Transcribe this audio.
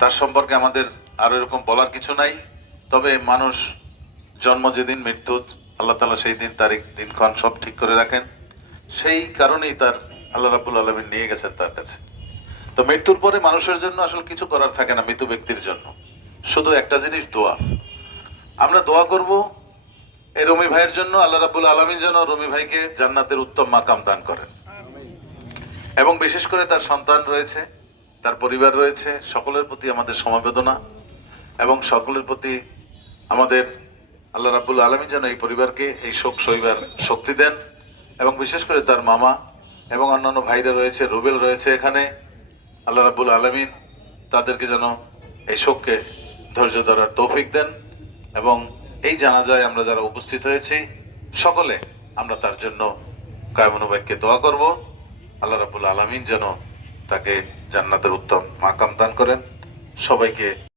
তার সম্পর্কে আমাদের আর এরকম বলার কিছু নাই। তবে মানুষ জন্ম যেদিন মৃত্যু আল্লাহ তালা সেই দিন তারিখ দিনক্ষণ সব ঠিক করে রাখেন। সেই কারণেই তার আল্লাহ রাবুল আলমিন নিয়ে গেছেন তার কাছে। তো মৃত্যুর পরে মানুষের জন্য আসলে কিছু করার থাকে না মৃত ব্যক্তির জন্য। শুধু একটা জিনিস দোয়া। আমরা দোয়া করব এই রমি ভাইয়ের জন্য আল্লাহ রাবুল আলমিন যেন রমি ভাইকে জান্নাতের উত্তম মাকাম দান করেন। এবং বিশেষ করে তার সন্তান রয়েছে। তার পরিবার রয়েছে, সকলের প্রতি আমাদের সমবেদনা এবং সকলের প্রতি আমাদের আল্লাহ রাবুল আলমী যেন এই পরিবারকে এই শোক সইবার শক্তি দেন এবং বিশেষ করে তার মামা এবং অন্যান্য ভাইরা রয়েছে, রুবেল রয়েছে এখানে। আল্লাহ রাবুল আলমিন তাদেরকে যেন এই শোককে ধৈর্য ধরার তৌফিক দেন এবং এই জানাজায় আমরা যারা উপস্থিত হয়েছি, সকলে আমরা তার জন্য কায়মনোবাইককে দোয়া করব। আল্লাহ রাবুল আলমিন যেন তাকে জান্নাতের উত্তম মাকাম দান করেন। সবাইকে